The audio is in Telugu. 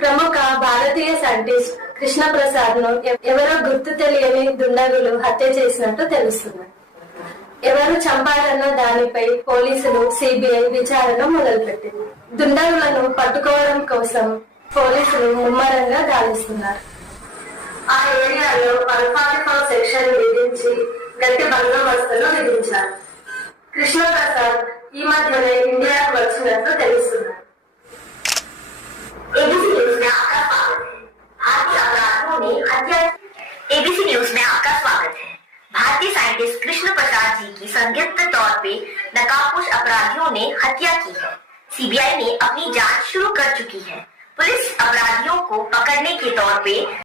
ప్రముఖ భారతీయ సైంటిస్ట్ కృష్ణ ప్రసాద్ను ఎవరో గుర్తు తెలియని దుండగులు హత్య చేసినట్టు తెలుస్తుంది. ఎవరు చంపారన్న దానిపై పోలీసులు సిబిఐ విచారణ మొదలుపెట్టింది. దుండగులను పట్టుకోవడం కోసం పోలీసులు ముమ్మరంగా గాలిస్తున్నారు. ఆ ఏరియాలో అల్ఫాటిఫా సెక్షన్ విధించి గట్టి బందోబస్తును విధించారు. కృష్ణప్రసాద్ ఈ మధ్యనే ఇండియాకు వచ్చినట్లు తెలుసు एबीसी न्यूज़ में आपका स्वागत है। भारतीय साइंटिस्ट कृष्ण प्रसाद जी की संदिग्ध तौर पे नकाबपोश अपराधियों ने हत्या की है। सीबीआई ने अपनी जाँच शुरू कर चुकी है। पुलिस अपराधियों को पकड़ने के तौर पे